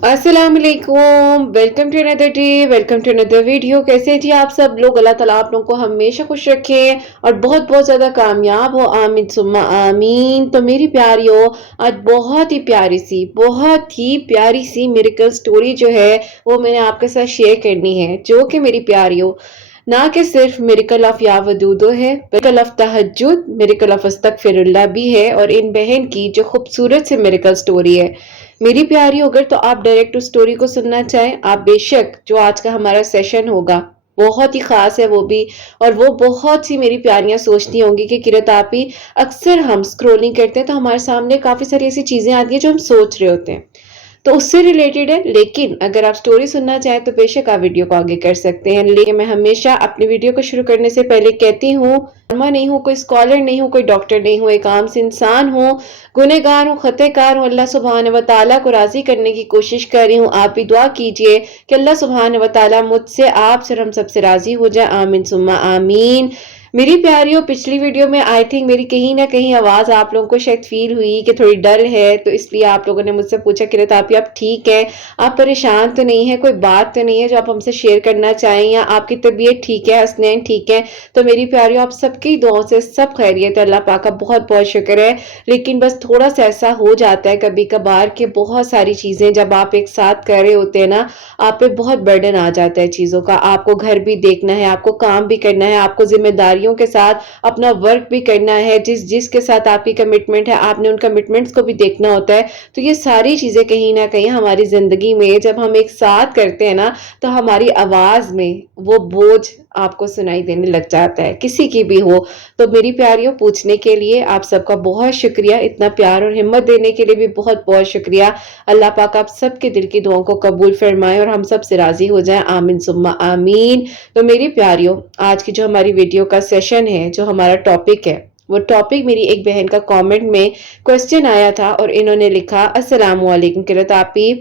अस्सलाम वालेकुम, welcome to another day, welcome to another video. कैसे हैं जी आप सब लोग? अल्लाह ताला आप लोगों को हमेशा खुश रखे और बहुत बहुत ज़्यादा कामयाब हो, आमीन सुम्मा आमीन। तो मेरी प्यारियों, आज बहुत ही प्यारी सी मिरेकल स्टोरी जो है वो मैंने आपके साथ शेयर करनी है, जो कि मेरी प्यारियों ना कि सिर्फ मिरेकल ऑफ या वदूदो है, मिरेकल ऑफ तहज्जुद, मिरेकल ऑफ अस्तगफिरुल्लाह भी है, और इन बहन की जो खूबसूरत से मिरेकल स्टोरी है मेरी प्यारी। अगर तो आप डायरेक्ट उस स्टोरी को सुनना चाहें, आप बेशक जो आज का हमारा सेशन होगा बहुत ही खास है वो भी, और वो बहुत सी मेरी प्यारियां सोचती होंगी कि किरत आप ही, अक्सर हम स्क्रोलिंग करते हैं तो हमारे सामने काफी सारी ऐसी चीजें आती हैं जो हम सोच रहे होते हैं, तो उससे रिलेटेड है। लेकिन अगर आप स्टोरी सुनना चाहें तो बेशक आप वीडियो को आगे कर सकते हैं। लेकिन मैं हमेशा अपनी वीडियो को शुरू करने से पहले कहती हूँ, मैं नहीं हूँ, कोई स्कॉलर नहीं हूँ, कोई डॉक्टर नहीं हूँ, एक आम से इंसान हूँ, गुनहगार हूँ, खतेकार हूँ। अल्लाह सुब्हान व तआला को राजी करने की कोशिश कर रही हूँ। आप भी दुआ कीजिए कि अल्लाह सुब्हान व तआला मुझसे, आपसे, हम सबसे राजी हो जाए, आमीन सुम्मा आमीन। मेरी प्यारियों, पिछली वीडियो में आई थिंक मेरी कहीं ना कहीं आवाज आप लोगों को शायद फील हुई कि थोड़ी डल है, तो इसलिए आप लोगों ने मुझसे पूछा कि आप ठीक है, आप परेशान तो नहीं है, कोई बात तो नहीं है जो आप हमसे शेयर करना चाहें, या आपकी तबीयत ठीक है, हसनैन ठीक है? तो मेरी प्यारियों, आप सबकी दुआओं से सब खैरियत है, अल्लाह पाक का बहुत बहुत शुक्र है। लेकिन बस थोड़ा सा ऐसा हो जाता है कभी कभार कि बहुत सारी चीजें जब आप एक साथ कर रहे होते हैं ना, आप पे बहुत बर्डन आ जाता है चीजों का। आपको घर भी देखना है, आपको काम भी करना है, आपको जिम्मेदारियों के साथ अपना वर्क भी करना है, जिसके साथ आपकी कमिटमेंट है आपने उन कमिटमेंट्स को भी देखना होता है। तो ये सारी चीजें कहीं ना कहीं हमारी जिंदगी में जब हम एक साथ करते हैं ना, तो हमारी आवाज में वो बोझ आपको सुनाई देने लग जाता है, किसी की भी हो। तो मेरी प्यारियों, पूछने के लिए आप सबका बहुत शुक्रिया, इतना प्यार और हिम्मत देने के लिए भी बहुत बहुत शुक्रिया। अल्लाह पाक आप सबके दिल की दुआओं को कबूल फरमाए और हम सब से राजी हो जाए, आमीन सुम्मा आमीन। तो मेरी प्यारियों, आज की जो हमारी वीडियो का सेशन है, जो हमारा टॉपिक है, वो टॉपिक मेरी एक बहन का कमेंट में क्वेश्चन आया था और इन्होंने लिखा, अस्सलाम वालेकुम किरत आपी,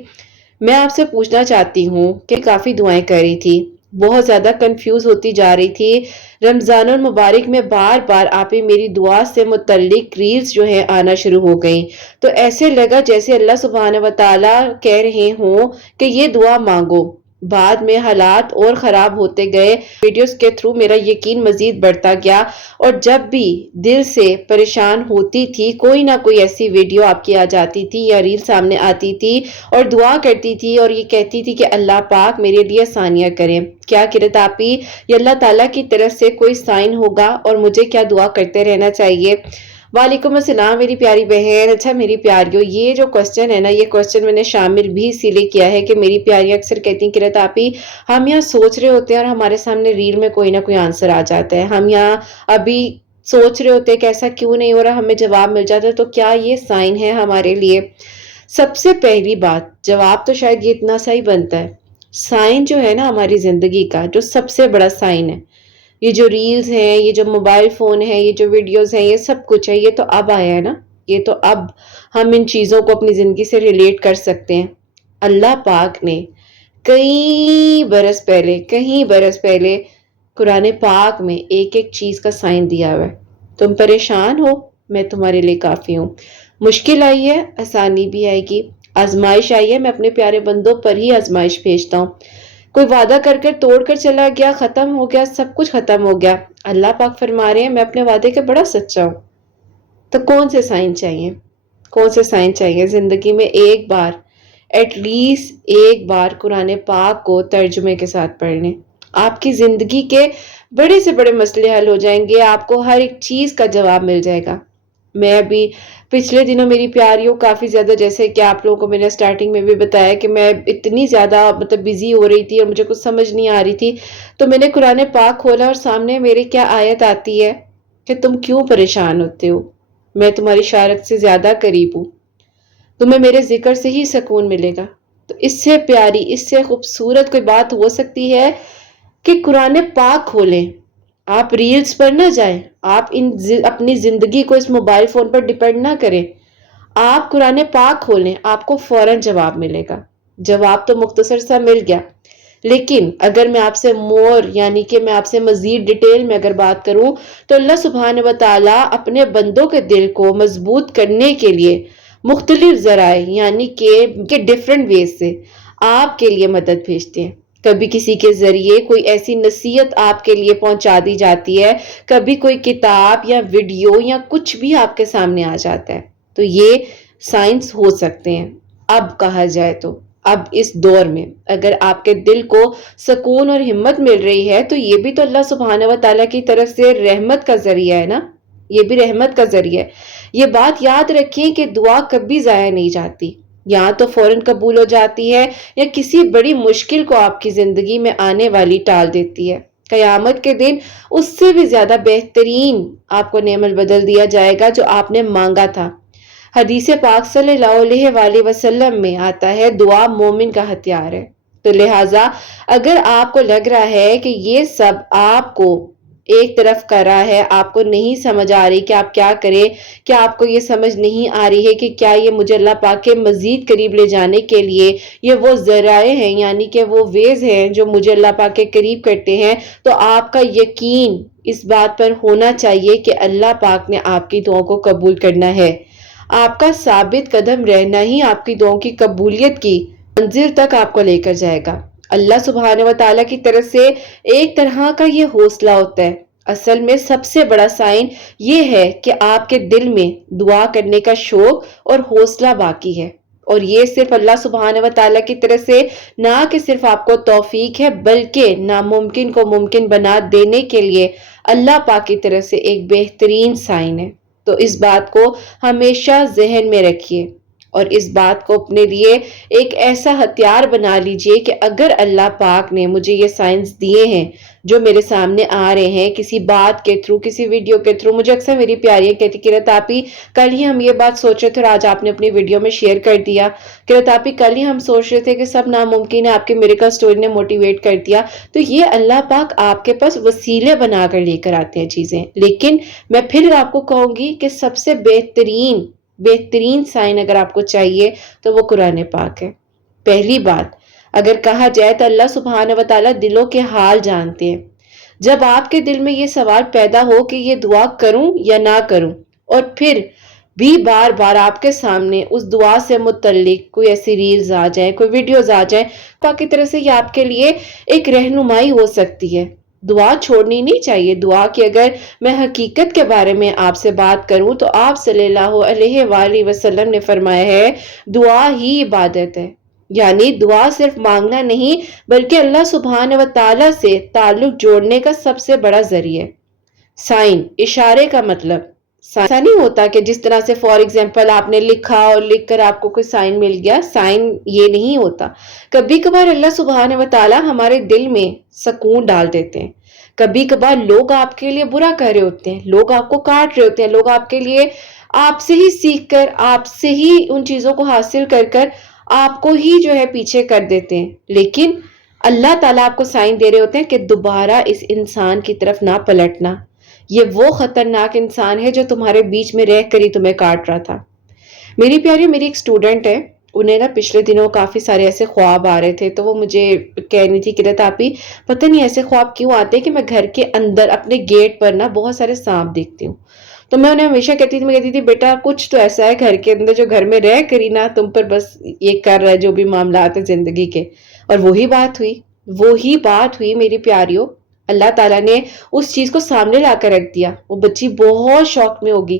मैं आपसे पूछना चाहती हूँ कि काफी दुआएं कर रही थी, बहुत ज्यादा कंफ्यूज होती जा रही थी। रमजानुल मुबारक में बार बार आप ही मेरी दुआ से मुतल्लिक रील्स जो है आना शुरू हो गई, तो ऐसे लगा जैसे अल्लाह सुब्हान व तआला कह रहे हों कि ये दुआ मांगो। बाद में हालात और ख़राब होते गए, वीडियोस के थ्रू मेरा यकीन मज़ीद बढ़ता गया, और जब भी दिल से परेशान होती थी, कोई ना कोई ऐसी वीडियो आपकी आ जाती थी या रील सामने आती थी, और दुआ करती थी और ये कहती थी कि अल्लाह पाक मेरे लिए आसानियाँ करें। क्या किरत आपी, ये अल्लाह ताला की तरफ से कोई साइन होगा और मुझे क्या दुआ करते रहना चाहिए? वालेकुम अस्सलाम मेरी प्यारी बहन। अच्छा मेरी प्यारियों, ये जो क्वेश्चन है ना, ये क्वेश्चन मैंने शामिल भी इसीलिए किया है कि मेरी प्यारी अक्सर कहती हैं किरत आप ही, हम यहाँ सोच रहे होते हैं और हमारे सामने रील में कोई ना कोई आंसर आ जाता है। हम यहाँ अभी सोच रहे होते हैं कि ऐसा क्यों नहीं हो रहा, हमें जवाब मिल जाता है, तो क्या ये साइन है हमारे लिए? सबसे पहली बात, जवाब तो शायद ये इतना सा ही बनता है। साइन जो है ना हमारी जिंदगी का, जो सबसे बड़ा साइन है, ये जो रील्स हैं, ये जो मोबाइल फोन है, ये जो वीडियोस हैं, ये सब कुछ है, ये तो अब आया है ना। ये तो अब हम इन चीजों को अपनी जिंदगी से रिलेट कर सकते हैं। अल्लाह पाक ने कई बरस पहले कुरान पाक में एक एक चीज का साइन दिया हुआ है। तुम परेशान हो, मैं तुम्हारे लिए काफी हूँ। मुश्किल आई है, आसानी भी आएगी। आजमाइश आई है, मैं अपने प्यारे बंदों पर ही आजमाइश भेजता हूँ। कोई वादा कर कर तोड़ कर चला गया, खत्म हो गया, सब कुछ खत्म हो गया। अल्लाह पाक फरमा रहे हैं, मैं अपने वादे के बड़ा सच्चा हूँ। तो कौन से साइन चाहिए? कौन से साइन चाहिए? जिंदगी में एक बार, एटलीस्ट एक बार कुरान पाक को तर्जुमे के साथ पढ़ लें, आपकी जिंदगी के बड़े से बड़े मसले हल हो जाएंगे, आपको हर एक चीज का जवाब मिल जाएगा। मैं अभी पिछले दिनों मेरी प्यारियों काफी ज्यादा, जैसे कि आप लोगों को मैंने स्टार्टिंग में भी बताया कि मैं इतनी ज्यादा मतलब बिजी हो रही थी और मुझे कुछ समझ नहीं आ रही थी, तो मैंने कुरान पाक खोला और सामने मेरे क्या आयत आती है कि तुम क्यों परेशान होते हो, मैं तुम्हारी शारत से ज्यादा करीब हूँ, तुम्हें मेरे जिक्र से ही सुकून मिलेगा। तो इससे प्यारी, इससे खूबसूरत कोई बात हो सकती है कि कुरान पाक खोलें, आप रील्स पर ना जाएं, आप अपनी जिंदगी को इस मोबाइल फोन पर डिपेंड ना करें, आप कुरान पाक खोलें, आपको फौरन जवाब मिलेगा। जवाब तो मुख्तसर सा मिल गया, लेकिन अगर मैं आपसे मोर, यानी कि मैं आपसे मजीद डिटेल में अगर बात करूं, तो अल्लाह सुब्हान व तआला अपने बंदों के दिल को मजबूत करने के लिए مختلف ذرائع یعنی کہ ڈفرینٹ ویز سے آپ کے لیے مدد بھیجتے ہیں. کبھی کسی کے ذریعے کوئی ایسی نصیحت آپ کے لیے پہنچا دی جاتی ہے، کبھی کوئی کتاب یا ویڈیو یا کچھ بھی آپ کے سامنے آ جاتا ہے. تو یہ سائنس ہو سکتے ہیں. اب کہا جائے تو اب اس دور میں اگر آپ کے دل کو سکون اور ہمت مل رہی ہے تو یہ بھی تو اللہ سبحانہ و تعالیٰ کی طرف سے رحمت کا ذریعہ ہے نا. یہ بھی رحمت کا ذریعہ ہے. یہ بات یاد رکھیں کہ دعا کبھی ضائع نہیں جاتی. یا تو فوراً قبول ہو جاتی ہے یا کسی بڑی مشکل کو آپ کی زندگی میں آنے والی ٹال دیتی ہے. قیامت کے دن اس سے بھی زیادہ بہترین آپ کو نعمت بدل دیا جائے گا جو آپ نے مانگا تھا. حدیث پاک صلی اللہ علیہ وآلہ وسلم میں آتا ہے دعا مومن کا ہتھیار ہے. تو لہٰذا اگر آپ کو لگ رہا ہے کہ یہ سب آپ کو ایک طرف کر رہا ہے، آپ کو نہیں سمجھ آ رہی کہ آپ کیا کریں، کیا آپ کو یہ سمجھ نہیں آ رہی ہے کہ کیا یہ مجھے اللہ پاک کے مزید قریب لے جانے کے لیے یہ وہ ذرائع ہیں یعنی کہ وہ ویز ہیں جو مجھے اللہ پاک کے قریب کرتے ہیں، تو آپ کا یقین اس بات پر ہونا چاہیے کہ اللہ پاک نے آپ کی دعاؤں کو قبول کرنا ہے. آپ کا ثابت قدم رہنا ہی آپ کی دعاؤں کی قبولیت کی منزل تک آپ کو لے کر جائے گا. اللہ سبحانہ و تعالیٰ کی طرف سے ایک طرح کا یہ حوصلہ ہوتا ہے. اصل میں سب سے بڑا سائن یہ ہے کہ آپ کے دل میں دعا کرنے کا شوق اور حوصلہ باقی ہے. اور یہ صرف اللہ سبحانہ و تعالیٰ کی طرف سے نہ کہ صرف آپ کو توفیق ہے بلکہ ناممکن کو ممکن بنا دینے کے لیے اللہ پاک کی طرف سے ایک بہترین سائن ہے. تو اس بات کو ہمیشہ ذہن میں رکھیے اور اس بات کو اپنے لیے ایک ایسا ہتھیار بنا لیجئے کہ اگر اللہ پاک نے مجھے یہ سائنس دیے ہیں جو میرے سامنے آ رہے ہیں کسی بات کے تھرو، کسی ویڈیو کے تھرو. مجھے اکثر میری پیاری کہتی قرت آپی کل ہی ہم یہ بات سوچ رہے تھے اور آج آپ نے اپنی ویڈیو میں شیئر کر دیا. قرت آپی کل ہی ہم سوچ رہے تھے کہ سب ناممکن ہے، آپ کے میریکل سٹوری نے موٹیویٹ کر دیا. تو یہ اللہ پاک آپ کے پاس وسیلے بنا کر لے کر آتے ہیں چیزیں. لیکن میں پھر آپ کو کہوں گی کہ سب سے بہترین سائن اگر آپ کو چاہیے تو وہ قرآن پاک ہے. پہلی بات اگر کہا جائے تو اللہ سبحانہ و تعالیٰ دلوں کے حال جانتے ہیں. جب آپ کے دل میں یہ سوال پیدا ہو کہ یہ دعا کروں یا نہ کروں، اور پھر بھی بار بار آپ کے سامنے اس دعا سے متعلق کوئی ایسی ریلز آ جائیں، کوئی ویڈیوز آ جائیں، پاک کی طرف سے یہ آپ کے لیے ایک رہنمائی ہو سکتی ہے. دعا چھوڑنی نہیں چاہیے. دعا کی اگر میں حقیقت کے بارے میں آپ سے بات کروں تو آپ صلی اللہ علیہ وآلہ وسلم نے فرمایا ہے دعا ہی عبادت ہے. یعنی دعا صرف مانگنا نہیں بلکہ اللہ سبحانہ و تعالیٰ سے تعلق جوڑنے کا سب سے بڑا ذریعہ. سائن اشارے کا مطلب ایسا نہیں ہوتا کہ جس طرح سے فار ایگزامپل آپ نے لکھا اور لکھ کر آپ کو کوئی سائن مل گیا. سائن یہ نہیں ہوتا. کبھی کبھار اللہ سبحانہ و تعالیٰ ہمارے دل میں سکون ڈال دیتے ہیں. کبھی کبھار لوگ آپ کے لیے برا کر رہے ہوتے ہیں، لوگ آپ کو کاٹ رہے ہوتے ہیں، لوگ آپ کے لیے آپ سے ہی سیکھ کر، آپ سے ہی ان چیزوں کو حاصل کر کر آپ کو ہی جو ہے پیچھے کر دیتے ہیں. لیکن اللہ تعالیٰ آپ کو سائن دے رہے ہوتے ہیں کہ دوبارہ اس انسان کی طرف نہ پلٹنا. یہ وہ خطرناک انسان ہے جو تمہارے بیچ میں رہ کر ہی تمہیں کاٹ رہا تھا. میری پیاری میری ایک سٹوڈنٹ ہے، انہیں نا پچھلے دنوں کافی سارے ایسے خواب آ رہے تھے تو وہ مجھے کہہ رہی تھی قرت آپی پتہ نہیں ایسے خواب کیوں آتے ہیں کہ میں گھر کے اندر اپنے گیٹ پر نا بہت سارے سانپ دیکھتی ہوں. تو میں انہیں ہمیشہ کہتی تھی بیٹا کچھ تو ایسا ہے گھر کے اندر جو گھر میں رہ کر ہی نا تم پر بس یہ کر رہا ہے جو بھی معاملات ہیں زندگی کے. اور وہی بات ہوئی میری پیاریوں. اللہ تعالیٰ نے اس چیز کو سامنے لا کر رکھ دیا. وہ بچی بہت شوق میں ہوگی،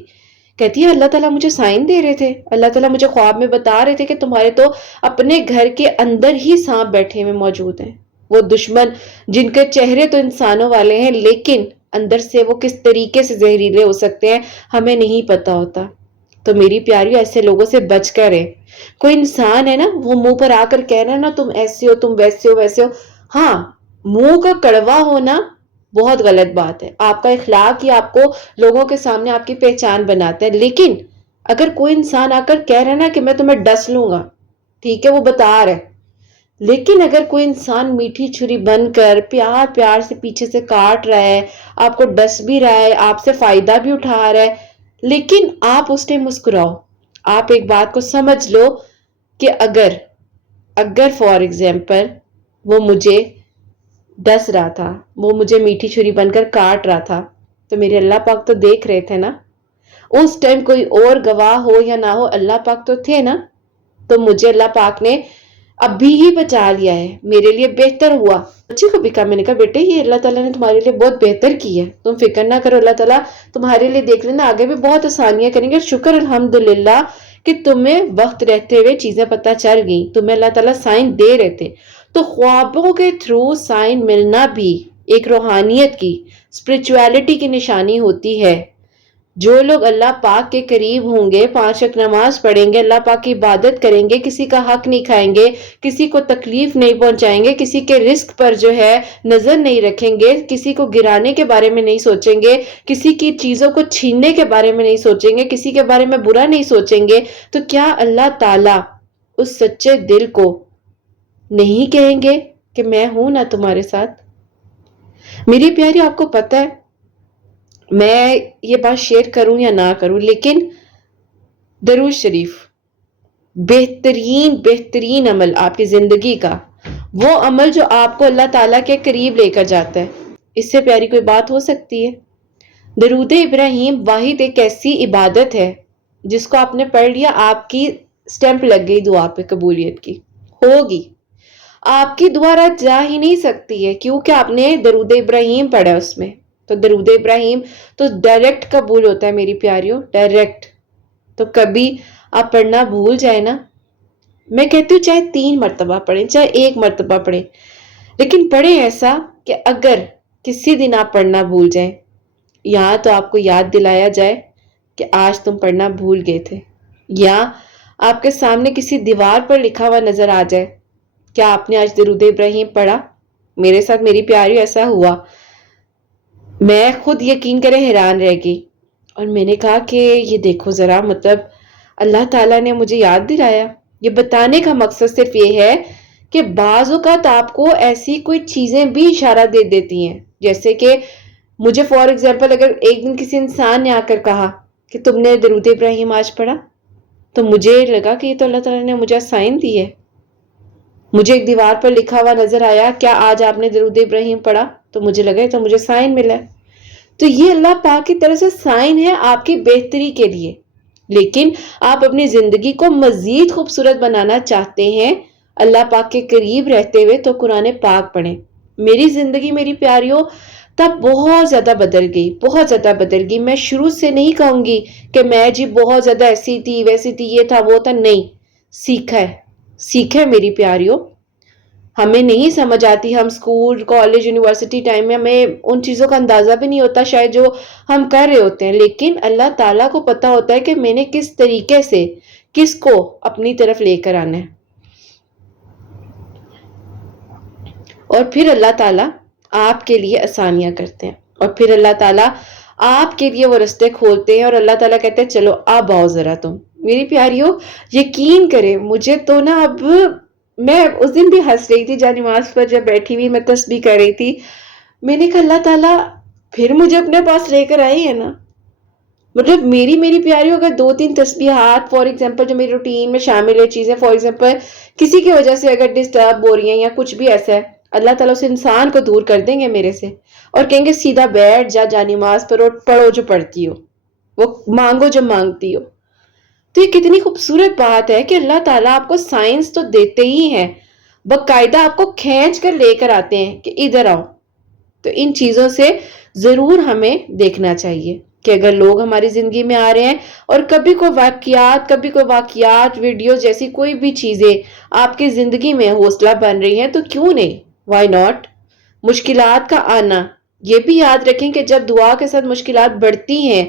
کہتی ہے اللہ تعالیٰ مجھے سائن دے رہے تھے، اللہ تعالیٰ مجھے خواب میں بتا رہے تھے کہ تمہارے تو اپنے گھر کے اندر ہی سانپ بیٹھے ہوئے موجود ہیں. وہ دشمن جن کے چہرے تو انسانوں والے ہیں لیکن اندر سے وہ کس طریقے سے زہریلے ہو سکتے ہیں ہمیں نہیں پتا ہوتا. تو میری پیاری ایسے لوگوں سے بچ کر رہے. کوئی انسان ہے نا وہ منہ پر آ کر کہہ رہا ہے نا تم ایسے ہو، تم ویسے ہو. ہاں منہ کا کڑوا ہونا بہت غلط بات ہے. آپ کا اخلاق ہی آپ کو لوگوں کے سامنے آپ کی پہچان بناتا ہے. لیکن اگر کوئی انسان آ کر کہہ رہا ہے نا کہ میں تمہیں ڈس لوں گا، ٹھیک ہے وہ بتا رہا ہے، لیکن اگر کوئی انسان میٹھی چھری بن کر پیار سے پیچھے سے کاٹ رہا ہے، آپ کو ڈس بھی رہا ہے، آپ سے فائدہ بھی اٹھا رہا ہے، لیکن آپ اس ٹائم مسکراؤ. آپ ایک بات کو سمجھ لو کہ اگر فار ایگزامپل وہ مجھے ڈس رہا تھا، وہ مجھے میٹھی چھری بن کر کاٹ رہا تھا، تو میرے اللہ پاک تو دیکھ رہے تھے نا. उस टाइम कोई और गवाह हो या ना हो, अल्लाह पाक तो थे ना। तो मुझे अल्लाह पाक ने अभी ही बचा लिया है, मेरे लिए बेहतर हुआ। बच्चे को भी कहा, मैंने कहा बेटे ये अल्लाह ताला ने तुम्हारे लिए बहुत बेहतर की है, तुम फिक्र ना करो, अल्लाह ताला तुम्हारे लिए देख लेना, आगे भी बहुत आसानियां करेंगे। शुक्र अल्हम्दुलिल्लाह कि तुम्हें वक्त रहते हुए चीजें पता चल गई, तुम्हें अल्लाह ताला साइन दे रहे थे। तो ख्वाबों के थ्रू साइन मिलना भी एक रूहानियत की, स्पिरिचुअलिटी की निशानी होती है। जो लोग अल्लाह पाक के करीब होंगे, 5 वक्त नमाज पढ़ेंगे, अल्लाह पाक की इबादत करेंगे, किसी का हक नहीं खाएंगे, किसी को तकलीफ नहीं पहुंचाएंगे, किसी के रिस्क पर जो है नजर नहीं रखेंगे, किसी को गिराने के बारे में नहीं सोचेंगे, किसी की चीजों को छीनने के बारे में नहीं सोचेंगे, किसी के बारे में बुरा नहीं सोचेंगे, तो क्या अल्लाह ताला उस सच्चे दिल को नहीं कहेंगे कि मैं हूं ना तुम्हारे साथ? मेरी प्यारी, आपको पता है मैं ये बात शेयर करूं या ना करूं, लेकिन दरूद शरीफ बेहतरीन बेहतरीन अमल आपकी जिंदगी का, वो अमल जो आपको अल्लाह ताला के करीब लेकर जाता है, इससे प्यारी कोई बात हो सकती है? दरूद इब्राहिम वाहिद एक ऐसी इबादत है जिसको आपने पढ़ लिया, आपकी स्टैंप लग गई दुआ पे, कबूलियत की होगी। आपकी दुआ रह जा ही नहीं सकती है, क्योंकि आपने दरूद इब्राहिम पढ़ा उसमें। तो दरूद इब्राहिम तो डायरेक्ट कबूल होता है मेरी प्यारियों, डायरेक्ट। तो कभी आप पढ़ना भूल जाए ना, मैं कहती हूँ चाहे 3 मरतबा पढ़ें, चाहे 1 मरतबा पढ़ें, लेकिन पढ़े ऐसा कि अगर किसी दिन आप पढ़ना भूल जाएं, या तो आपको याद दिलाया जाए कि आज तुम पढ़ना भूल गए थे, या आपके सामने किसी दीवार पर लिखा हुआ नजर आ जाए क्या आपने आज दरूद इब्राहिम पढ़ा। मेरे साथ मेरी प्यारी ऐसा हुआ, मैं खुद यकीन करे हैरान रह गई, और मैंने कहा कि ये देखो जरा, मतलब अल्लाह ताला ने मुझे याद दिलाया। ये बताने का मकसद सिर्फ ये है कि बाज़ औक़ात आपको ऐसी कोई चीजें भी इशारा दे देती हैं, जैसे कि मुझे फॉर एग्जाम्पल अगर एक दिन किसी इंसान ने आकर कहा कि तुमने दरूद इब्राहिम आज पढ़ा, तो मुझे लगा कि ये तो अल्लाह ताला ने मुझे साइन दी है। मुझे एक दीवार पर लिखा हुआ नजर आया, क्या आज आपने दरूद इब्राहिम पढ़ा, तो मुझे लगा तो मुझे साइन मिला है। तो ये अल्लाह पाक की तरफ से साइन है आपकी बेहतरी के लिए। लेकिन आप अपनी जिंदगी को मजीद खूबसूरत बनाना चाहते हैं अल्लाह पाक के करीब रहते हुए, तो कुरान पाक पढ़ें। मेरी जिंदगी मेरी प्यारियों तब बहुत ज्यादा बदल गई, बहुत ज्यादा बदल गई। मैं शुरू से नहीं कहूंगी कि मैं जी बहुत ज्यादा ऐसी थी वैसी थी, ये था वो था, नहीं, सीखा है मेरी प्यारियों। हमें नहीं समझ आती, हम स्कूल कॉलेज यूनिवर्सिटी टाइम में हमें उन चीज़ों का अंदाज़ा भी नहीं होता शायद जो हम कर रहे होते हैं, लेकिन अल्लाह ताला को पता होता है कि मैंने किस तरीके से किसको अपनी तरफ लेकर आना है। और फिर अल्लाह ताला आपके लिए आसानियां करते हैं, और फिर अल्लाह ताला आपके लिए वो रास्ते खोलते हैं, और अल्लाह ताला कहते हैं चलो अब आओ जरा तुम। मेरी प्यारियों यकीन करें, मुझे तो ना अब, मैं उस दिन भी हंस रही थी जब नमाज पर जब बैठी हुई मैं तस्बीह कर रही थी, मैंने कहा अल्लाह ताला फिर मुझे अपने पास लेकर आई है ना। मतलब मेरी प्यारियों अगर 2-3 तस्बीहात फॉर एग्जांपल जो मेरी रूटीन में शामिल है चीजें, फॉर एग्जांपल किसी की वजह से अगर डिस्टर्ब हो रही हैं या कुछ भी ऐसा है, अल्लाह ताला उस इंसान को दूर कर देंगे मेरे से, और कहेंगे सीधा बैठ जा नमाज पर और पढ़ो जो पढ़ती हो, वो मांगो जो मांगती हो। तो ये कितनी खूबसूरत बात है कि अल्लाह ताला आपको साइंस तो देते ही हैं, बकायदा आपको खींच कर लेकर आते हैं कि इधर आओ। तो इन चीजों से जरूर हमें देखना चाहिए कि अगर लोग हमारी जिंदगी में आ रहे हैं और कभी कोई वाकयात वीडियोस जैसी कोई भी चीजें आपकी जिंदगी में हौसला बन रही हैं, तो क्यों नहीं, व्हाई नॉट। मुश्किलात का आना, ये भी याद रखें कि जब दुआ के साथ मुश्किलात बढ़ती हैं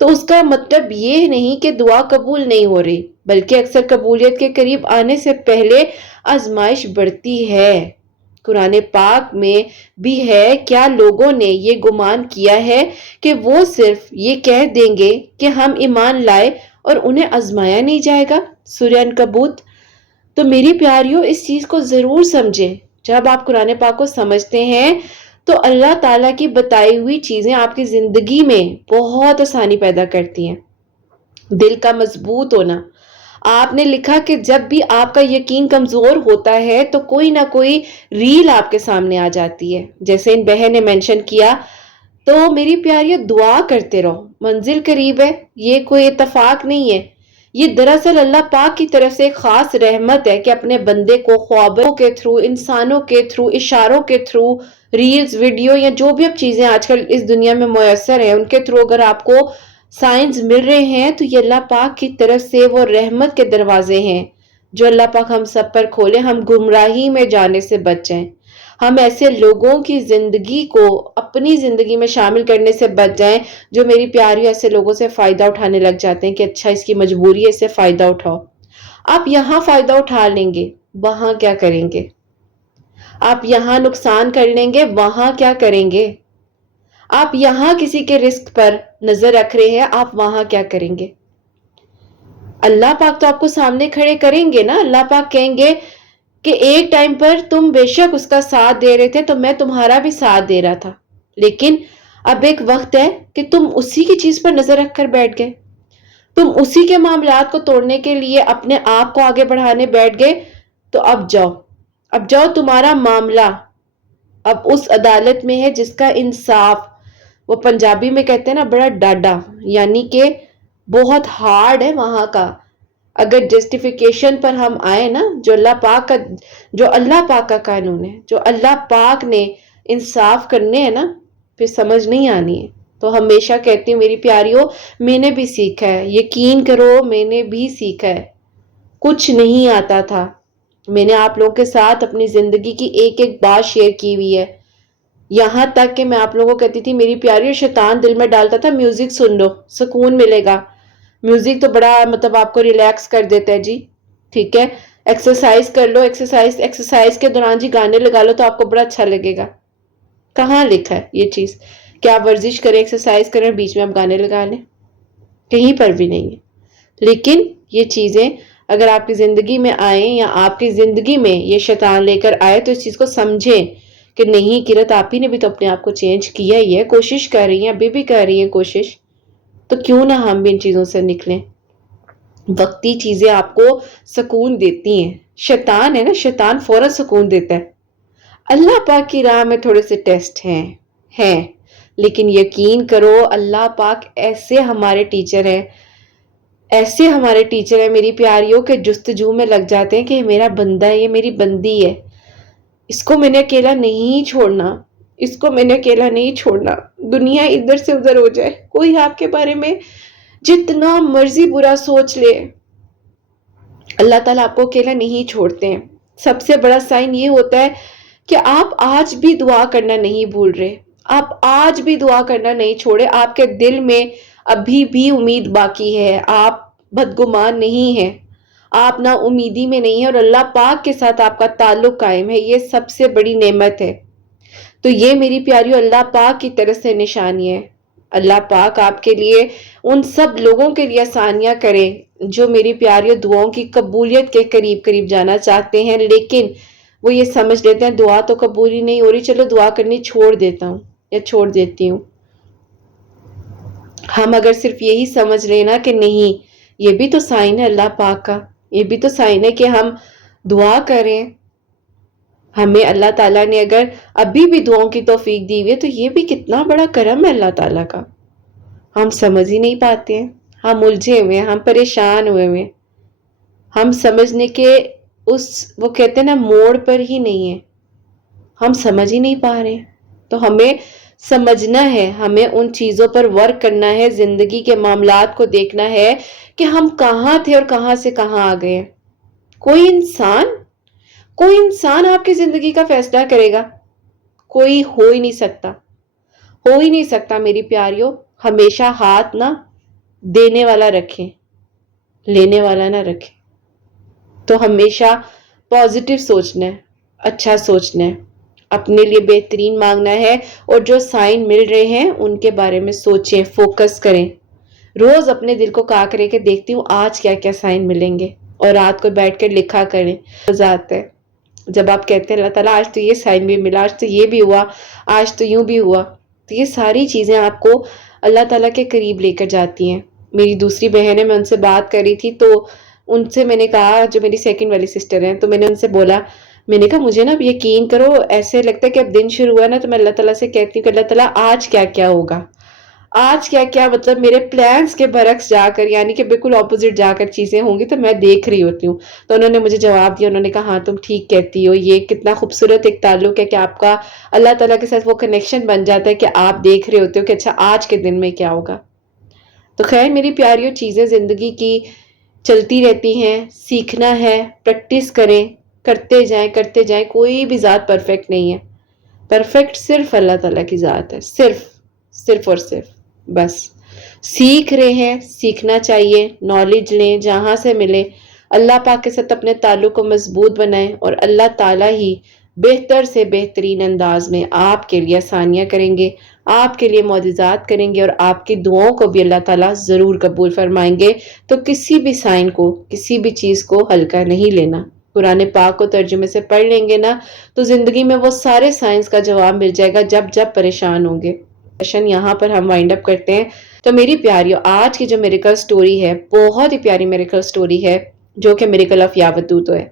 तो उसका मतलब ये नहीं कि दुआ कबूल नहीं हो रही, बल्कि अक्सर कबूलियत के करीब आने से पहले आजमाइश बढ़ती है। कुरान पाक में भी है, क्या लोगों ने ये गुमान किया है कि वो सिर्फ ये कह देंगे कि हम ईमान लाए और उन्हें आजमाया नहीं जाएगा, सूरह अनकबूत। तो मेरी प्यारियों इस चीज को जरूर समझें। जब आप कुरान पाक को समझते हैं तो अल्लाह ताला की बताई हुई चीजें आपकी जिंदगी में बहुत आसानी पैदा करती हैं। दिल का मजबूत होना, आपने लिखा कि जब भी आपका यकीन कमजोर होता है तो कोई ना कोई रील आपके सामने आ जाती है। जैसे इन बहन ने मेंशन किया تو میری پیاری دعا کرتے رہو، منزل قریب ہے، یہ کوئی اتفاق نہیں ہے، یہ دراصل اللہ پاک کی طرف سے ایک خاص رحمت ہے کہ اپنے بندے کو خوابوں کے تھرو، انسانوں کے تھرو، اشاروں کے تھرو، ریلز، ویڈیو یا جو بھی اب چیزیں آج کل اس دنیا میں میسر ہیں ان کے تھرو اگر آپ کو سائنس مل رہے ہیں تو یہ اللہ پاک کی طرف سے وہ رحمت کے دروازے ہیں جو اللہ پاک ہم سب پر کھولے، ہم گمراہی میں جانے سے بچ جائیں، ہم ایسے لوگوں کی زندگی کو اپنی زندگی میں شامل کرنے سے بچ جائیں جو میری پیاری ایسے لوگوں سے فائدہ اٹھانے لگ جاتے ہیں کہ اچھا اس کی مجبوری ہے، اس سے فائدہ اٹھاؤ۔ آپ یہاں فائدہ اٹھا لیں گے، وہاں کیا کریں گے؟ آپ یہاں نقصان کر لیں گے، وہاں کیا کریں گے؟ آپ یہاں کسی کے رزق پر نظر رکھ رہے ہیں، آپ وہاں کیا کریں گے؟ اللہ پاک تو آپ کو سامنے کھڑے کریں گے نا، اللہ پاک کہیں گے کہ ایک ٹائم پر تم بے شک اس کا ساتھ دے رہے تھے تو میں تمہارا بھی ساتھ دے رہا تھا، لیکن اب ایک وقت ہے کہ تم اسی کی چیز پر نظر رکھ کر بیٹھ گئے، تم اسی کے معاملات کو توڑنے کے لیے اپنے آپ کو آگے بڑھانے بیٹھ گئے، تو اب جاؤ، اب جاؤ، تمہارا معاملہ اب اس عدالت میں ہے جس کا انصاف، وہ پنجابی میں کہتے ہیں نا بڑا ڈاڈا، یعنی کہ بہت ہارڈ ہے وہاں کا۔ اگر جسٹیفیکیشن پر ہم آئے نا، جو اللہ پاک کا قانون ہے، جو اللہ پاک نے انصاف کرنے ہیں نا، پھر سمجھ نہیں آنی ہے۔ تو ہمیشہ کہتی ہوں میری پیاریوں، میں نے بھی سیکھا ہے، یقین کرو میں نے بھی سیکھا ہے، کچھ نہیں آتا تھا، میں نے آپ لوگوں کے ساتھ اپنی زندگی کی ایک ایک بات شیئر کی ہوئی ہے، یہاں تک کہ میں آپ لوگوں کو کہتی تھی میری پیاری، شیطان دل میں ڈالتا تھا میوزک سن لو سکون ملے گا، میوزک تو بڑا مطلب آپ کو ریلیکس کر دیتا ہے جی، ٹھیک ہے، ایکسرسائز کر لو، ایکسرسائز کے دوران جی گانے لگا لو تو آپ کو بڑا اچھا لگے گا۔ کہاں لکھا ہے یہ چیز کہ آپ ورزش کریں، ایکسرسائز کریں، بیچ میں آپ گانے لگا لیں؟ کہیں پر بھی نہیں ہے۔ لیکن یہ چیزیں اگر آپ کی زندگی میں آئیں یا آپ کی زندگی میں یہ شیطان لے کر آئے تو اس چیز کو سمجھیں کہ نہیں قرت، آپ ہی نے بھی تو اپنے آپ کو چینج کیا ہی ہے، کوشش کر رہی ہیں، ابھی بھی کر رہی ہیں کوشش، تو کیوں نہ ہم بھی ان چیزوں سے نکلیں۔ وقتی چیزیں آپ کو سکون دیتی ہیں، شیطان ہے نا، شیطان فوراً سکون دیتا ہے۔ اللہ پاک کی راہ میں تھوڑے سے ٹیسٹ ہیں، لیکن یقین کرو اللہ پاک ایسے ہمارے ٹیچر ہیں، ایسے ہمارے ٹیچر ہیں میری پیاریوں کے جستجو میں لگ جاتے ہیں کہ یہ میرا بندہ ہے، یہ میری بندی ہے، اس کو میں نے اکیلا نہیں چھوڑنا، اس کو میں نے اکیلا نہیں چھوڑنا، دنیا ادھر سے ادھر ہو جائے، کوئی آپ کے بارے میں جتنا مرضی برا سوچ لے، اللہ تعالیٰ آپ کو اکیلا نہیں چھوڑتے ہیں۔ سب سے بڑا سائن یہ ہوتا ہے کہ آپ آج بھی دعا کرنا نہیں بھول رہے، آپ آج بھی دعا کرنا نہیں چھوڑے، آپ کے دل میں ابھی بھی امید باقی ہے، آپ بدگمان نہیں ہیں، آپ نا امیدی میں نہیں ہیں، اور اللہ پاک کے ساتھ آپ کا تعلق قائم ہے، یہ سب سے بڑی نعمت ہے۔ تو یہ میری پیاریوں اللہ پاک کی طرف سے نشانی ہے۔ اللہ پاک آپ کے لیے ان سب لوگوں کے لیے آسانیاں کرے جو میری پیاریوں دعاؤں کی قبولیت کے قریب قریب جانا چاہتے ہیں، لیکن وہ یہ سمجھ لیتے ہیں دعا تو قبول ہی نہیں ہو رہی، چلو دعا کرنی چھوڑ دیتا ہوں یا چھوڑ دیتی ہوں۔ ہم اگر صرف یہی سمجھ لیں نا کہ نہیں، یہ بھی تو سائن ہے اللہ پاک کا، یہ بھی تو سائن ہے کہ ہم دعا کریں، ہمیں اللہ تعالیٰ نے اگر ابھی بھی دعاؤں کی توفیق دی ہوئی ہے تو یہ بھی کتنا بڑا کرم ہے اللہ تعالیٰ کا۔ ہم سمجھ ہی نہیں پاتے ہیں، ہم الجھے ہوئے ہیں، ہم پریشان ہوئے ہوئے ہیں، ہم سمجھنے کے وہ کہتے ہیں نا موڑ پر ہی نہیں ہے، ہم سمجھ ہی نہیں پا رہے ہیں۔ تو ہمیں سمجھنا ہے، ہمیں ان چیزوں پر ورک کرنا ہے، زندگی کے معاملات کو دیکھنا ہے کہ ہم کہاں تھے اور کہاں سے کہاں آ گئے ہیں۔ کوئی انسان آپ کی زندگی کا فیصلہ کرے گا؟ کوئی ہو ہی نہیں سکتا میری پیاریوں۔ ہمیشہ ہاتھ نہ دینے والا رکھیں، لینے والا نہ رکھیں۔ تو ہمیشہ پازیٹیو سوچنا ہے، اچھا سوچنا ہے، اپنے لیے بہترین مانگنا ہے، اور جو سائن مل رہے ہیں ان کے بارے میں سوچیں، فوکس کریں، روز اپنے دل کو کاکرے کے دیکھتی ہوں آج کیا کیا سائن ملیں گے، اور رات کو بیٹھ کر لکھا کریں۔ مزہ آتا ہے جب آپ کہتے ہیں اللہ تعالیٰ آج تو یہ سائن بھی ملا، آج تو یہ بھی ہوا، آج تو یوں بھی ہوا، تو یہ ساری چیزیں آپ کو اللہ تعالیٰ کے قریب لے کر جاتی ہیں۔ میری دوسری بہن ہے، میں ان سے بات کر رہی تھی تو ان سے میں نے کہا، جو میری سیکنڈ والی سسٹر ہیں، تو میں نے ان سے بولا मैंने कहा मुझे ना अब यकीन करो, ऐसे लगता है कि अब दिन शुरू हुआ ना तो मैं अल्लाह ताला से कहती हूँ कि अल्लाह ताला आज क्या क्या होगा, आज क्या क्या मतलब मेरे प्लान्स के बरक्स जाकर, यानी कि बिल्कुल ऑपोजिट जाकर चीजें होंगी तो मैं देख रही होती हूँ। तो उन्होंने मुझे जवाब दिया, उन्होंने कहा हाँ तुम ठीक कहती हो, ये कितना खूबसूरत एक ताल्लुक है कि आपका अल्लाह ताला के साथ वो कनेक्शन बन जाता है कि आप देख रहे होते हो कि अच्छा आज के दिन में क्या होगा। तो खैर मेरी प्यारियों, चीजें जिंदगी की चलती रहती हैं, सीखना है, प्रैक्टिस करें, करते जाएं, कोई भी ज़ात परफेक्ट नहीं है। परफेक्ट सिर्फ अल्लाह ताला की ज़ात है, सिर्फ, सिर्फ और सिर्फ, बस। सीख रहे हैं, सीखना चाहिए, नॉलेज लें जहाँ से मिले, अल्लाह पाक के साथ अपने ताल्लुक को मजबूत बनाएं और अल्लाह ताला ही बेहतर से बेहतरीन अंदाज में आपके लिए आसानियाँ करेंगे, आपके लिए मौजिज़ात करेंगे और आपकी दुआओं को भी अल्लाह ताला ज़रूर कबूल फरमाएंगे। तो किसी भी साइन को, किसी भी चीज़ को हल्का नहीं लेना। कुरान पाक को तर्जुमे से पढ़ लेंगे ना तो जिंदगी में वो सारे साइंस का जवाब मिल जाएगा जब जब परेशान होंगे। सेशन यहाँ पर हम वाइंड अप करते हैं। तो मेरी प्यारियों, आज की जो मेरेकल स्टोरी है, बहुत ही प्यारी मेरेकल स्टोरी है जो कि मेरेकल ऑफ यावतूत है।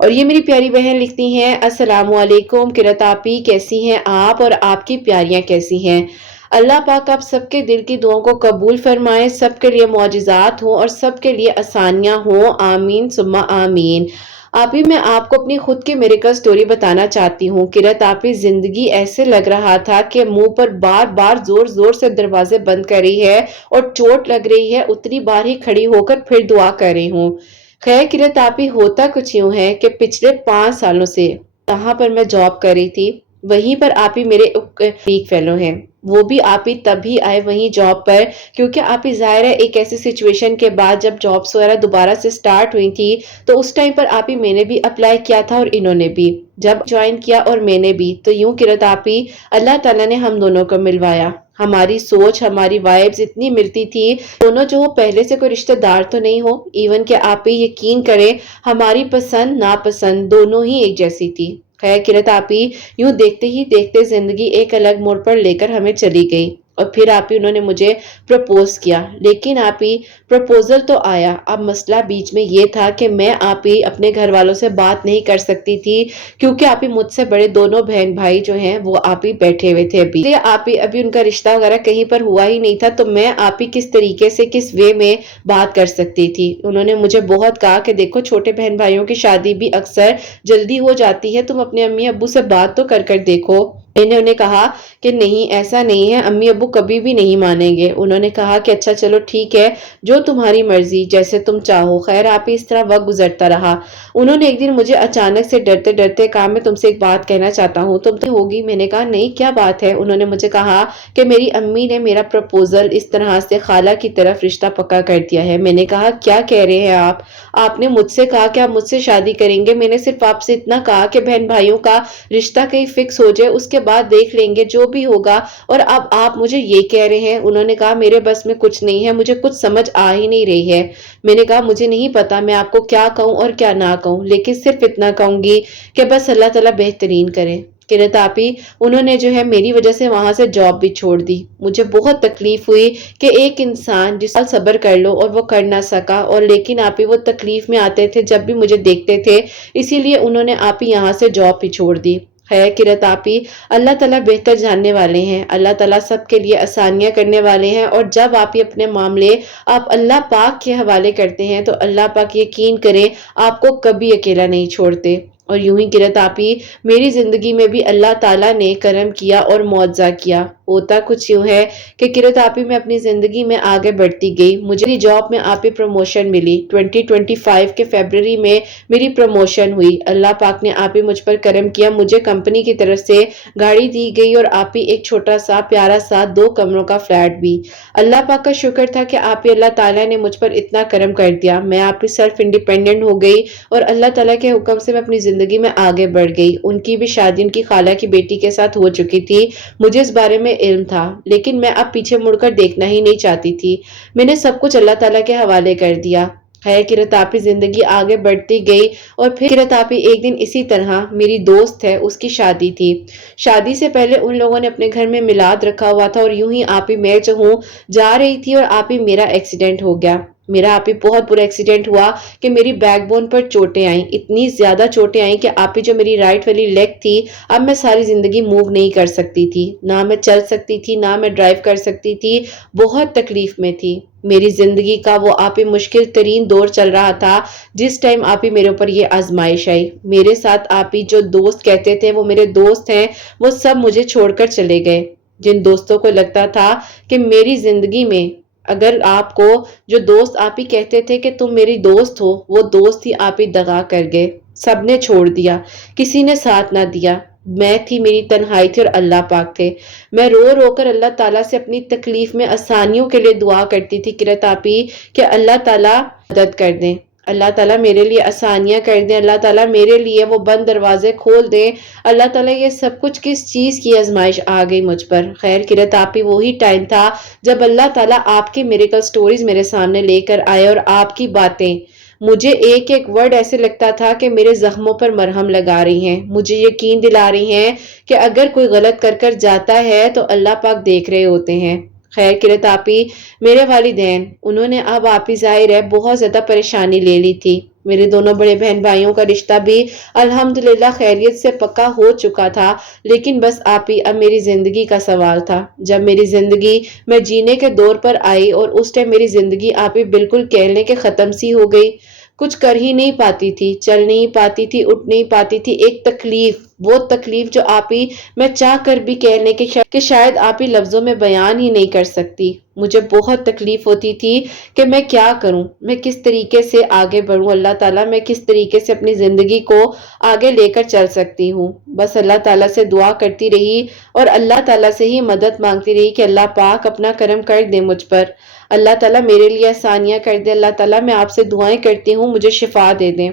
और ये मेरी प्यारी बहन लिखती हैं, अस्सलामु अलैकुम किरत आपी, कैसी हैं आप और आपकी प्यारियां कैसी हैं? अल्लाह पाक आप सबके दिल की दुआओं को कबूल फरमाए, सबके लिए मौजिज़ात हों और सबके लिए आसानियां हों, आमीन सुम्मा आमीन। अभी मैं आपको अपनी खुद की मेरेकल स्टोरी बताना चाहती हूँ। किरत आपी, जिंदगी ऐसे लग रहा था कि मुंह पर बार बार जोर जोर से दरवाजे बंद कर रही है और चोट लग रही है, उतनी बार ही खड़ी होकर फिर दुआ कर रही हूँ। खैर किरत आपी, होता कुछ यूं है कि पिछले 5 सालों से जहां पर मैं जॉब कर रही थी वहीं पर आप ही मेरे वीक फेलो हैं। वो भी आप ही तभी आए वहीं जॉब पर क्योंकि आप ही जाहिर है एक ऐसी सिचुएशन के बाद जब जॉब्स वगैरह दोबारा से स्टार्ट हुई थी तो उस टाइम पर आप ही मैंने भी अप्लाई किया था और इन्होंने भी जब ज्वाइन किया और मैंने भी, तो यूं किरत आप ही अल्लाह ताला ने हम दोनों को मिलवाया। हमारी सोच, हमारी वाइब्स इतनी मिलती थी, दोनों जो पहले से कोई रिश्तेदार तो नहीं हो, इवन के आप ही यकीन करें हमारी पसंद नापसंद दोनों ही एक जैसी थी। खैर किरत आप ही, यूं देखते ही देखते जिंदगी एक अलग मोड़ पर लेकर हमें चली गई और फिर आप ही उन्होंने मुझे प्रपोज किया। लेकिन आप ही प्रपोजल तो आया, अब मसला बीच में ये था कि मैं आप ही अपने घर वालों से बात नहीं कर सकती थी क्योंकि आप ही मुझसे बड़े दोनों बहन भाई जो हैं वो आप ही बैठे हुए थे अभी आप ही अभी उनका रिश्ता वगैरह कहीं पर हुआ ही नहीं था, तो मैं आप ही किस तरीके से किस वे में बात कर सकती थी। उन्होंने मुझे बहुत कहा कि देखो छोटे बहन भाइयों की शादी भी अक्सर जल्दी हो जाती है, तुम अपने अम्मी अब्बू से बात तो कर देखो। मैंने उन्हें कहा कि नहीं ऐसा नहीं है, अम्मी अब्बू कभी भी नहीं मानेंगे। उन्होंने कहा कि अच्छा चलो ठीक है, जो तुम्हारी मर्जी, जैसे तुम चाहो। खैर आप ही इस तरह वक्त गुजरता रहा। उन्होंने एक दिन मुझे अचानक से डरते डरते कहा मैं तुमसे एक बात कहना चाहता हूँ, तुम तो होगी। मैंने कहा नहीं क्या बात है। उन्होंने मुझे कहा कि मेरी अम्मी ने मेरा प्रपोजल इस तरह से खाला की तरफ रिश्ता पक्का कर दिया है। मैंने कहा क्या कह रहे हैं आप? आपने मुझसे कहा कि आप मुझसे शादी करेंगे, मैंने सिर्फ आपसे इतना कहा कि बहन भाइयों का रिश्ता कहीं फिक्स हो जाए, उसके बाद देख लेंगे जो भी होगा, और अब आप मुझे ये कह रहे हैं। उन्होंने कहा मेरे बस में कुछ नहीं है, मुझे कुछ समझ आ ही नहीं रही है। मैंने कहा मुझे नहीं पता मैं आपको क्या कहूं और क्या ना कहूं, लेकिन सिर्फ इतना कहूंगी कि बस अल्लाह ताला बेहतरीन करे। किरत आप ही, उन्होंने जो है मेरी वजह से वहां से जॉब भी छोड़ दी। मुझे बहुत तकलीफ हुई कि एक इंसान जिस साल सब्र कर लो और वो कर ना सका, और लेकिन आप ही वो तकलीफ में आते थे जब भी मुझे देखते थे, इसीलिए उन्होंने आप ही यहाँ से जॉब भी छोड़ दी। है किरत आप ही, अल्लाह ताला बेहतर जानने वाले हैं, अल्लाह ताला सबके लिए आसानियां करने वाले हैं। और जब आप ही अपने मामले आप अल्लाह पाक के हवाले करते हैं तो अल्लाह पाक यकीन करें आपको कभी अकेला नहीं छोड़ते। और यूं ही किरत आप ही, मेरी जिंदगी में भी अल्लाह ताला ने करम किया और मुआवजा किया। होता कुछ यूं है कि किरत आप ही मैं अपनी जिंदगी में आगे बढ़ती गई। मुझे जॉब में आप ही प्रमोशन मिली। 2025 के फरवरी में मेरी प्रमोशन हुई। अल्लाह पाक ने आप ही मुझ पर करम किया, मुझे कंपनी की तरफ से गाड़ी दी गई और आप ही एक छोटा सा प्यारा सा 2 कमरों का फ्लैट भी। अल्लाह पाक का शुक्र था कि आप ही अल्लाह ताला ने मुझ पर इतना करम कर दिया। मैं आप ही सेल्फ इंडिपेंडेंट हो गई और अल्लाह ताला के हुक्म से मैं अपनी जिंदगी में आगे बढ़ गई। उनकी भी शादी उनकी खाला की बेटी के साथ हो चुकी थी। मुझे इस बारे में इल्म था, लेकिन मैं अब पीछे मुड़कर देखना ही नहीं चाहती थी। मैंने सब कुछ अल्लाह ताला के हवाले कर दिया। है किरत आप ही, जिंदगी आगे बढ़ती गई और फिर किरत आप ही एक दिन इसी तरह मेरी दोस्त है उसकी शादी थी। शादी से पहले उन लोगों ने अपने घर में मिलाद रखा हुआ था और यूं ही आप ही मैं जो हूँ जा रही थी और आप ही मेरा एक्सीडेंट हो गया। मेरा आप ही बहुत बुरा एक्सीडेंट हुआ कि मेरी बैकबोन पर चोटें आई, इतनी ज्यादा चोटें आई कि आप ही जो मेरी राइट वाली लेग थी, अब मैं सारी जिंदगी मूव नहीं कर सकती थी, ना मैं चल सकती थी, ना मैं ड्राइव कर सकती थी, बहुत तकलीफ में थी। मेरी जिंदगी का वो आप ही मुश्किल तरीन दौर चल रहा था जिस टाइम आप ही मेरे ऊपर ये आजमाइश आई। मेरे साथ आप ही जो दोस्त कहते थे वो मेरे दोस्त हैं, वो सब मुझे छोड़कर चले गए। जिन दोस्तों को लगता था कि मेरी जिंदगी में, अगर आपको जो दोस्त आप ही कहते थे कि तुम मेरी दोस्त हो, वो दोस्त ही आप ही दगा कर गए, सबने छोड़ दिया, किसी ने साथ ना दिया। मैं थी, मेरी तन्हाई थी और अल्लाह पाक थे। मैं रो रो कर अल्लाह ताला से अपनी तकलीफ में आसानियों के लिए दुआ करती थी किरत आप ही कि अल्लाह ताला मदद कर दें, अल्लाह ताला मेरे लिए आसानियां कर दें, अल्लाह ताला मेरे लिए वो बंद दरवाजे खोल दें, अल्लाह ताला ये सब कुछ किस चीज की आजमाइश आ गई मुझ पर। खैर किरत आप ही वही टाइम था जब अल्लाह ताला आपकी मिरेकल स्टोरीज मेरे सामने लेकर आए और आपकी बातें मुझे एक एक वर्ड ऐसे लगता था कि मेरे जख्मों पर मरहम लगा रही हैं, मुझे यकीन दिला रही हैं कि अगर कोई गलत कर कर जाता है तो अल्लाह पाक देख रहे होते हैं। खैर किरत आप ही मेरे वालिदैन, उन्होंने अब आप ही जाहिर है बहुत ज्यादा परेशानी ले ली थी। मेरे दोनों बड़े बहन भाइयों का रिश्ता भी अल्हम्दुलिल्लाह खैरियत से पक्का हो चुका था, लेकिन बस आप ही अब मेरी जिंदगी का सवाल था। जब मेरी जिंदगी मैं जीने के दौर पर आई और उस टाइम मेरी जिंदगी आप ही बिल्कुल कहने के खत्म सी हो गई, कुछ कर ही नहीं पाती थी, चल नहीं पाती थी, उठ नहीं पाती थी। एक तकलीफ, वो तकलीफ जो आप ही मैं चाह कर भी कहने के शायद आप ही लफ्जों में बयान ही नहीं कर सकती। मुझे बहुत तकलीफ होती थी कि मैं क्या करूं, मैं किस तरीके से आगे बढ़ूं, अल्लाह ताला मैं किस तरीके से अपनी जिंदगी को आगे लेकर चल सकती हूँ। बस अल्लाह ताला से दुआ करती रही और अल्लाह ताला से ही मदद मांगती रही कि अल्लाह पाक अपना करम कर दे मुझ पर, अल्लाह ताला मेरे लिए आसानियां कर दे, अल्लाह ताला मैं आपसे दुआएं करती हूँ मुझे शिफा दे दें।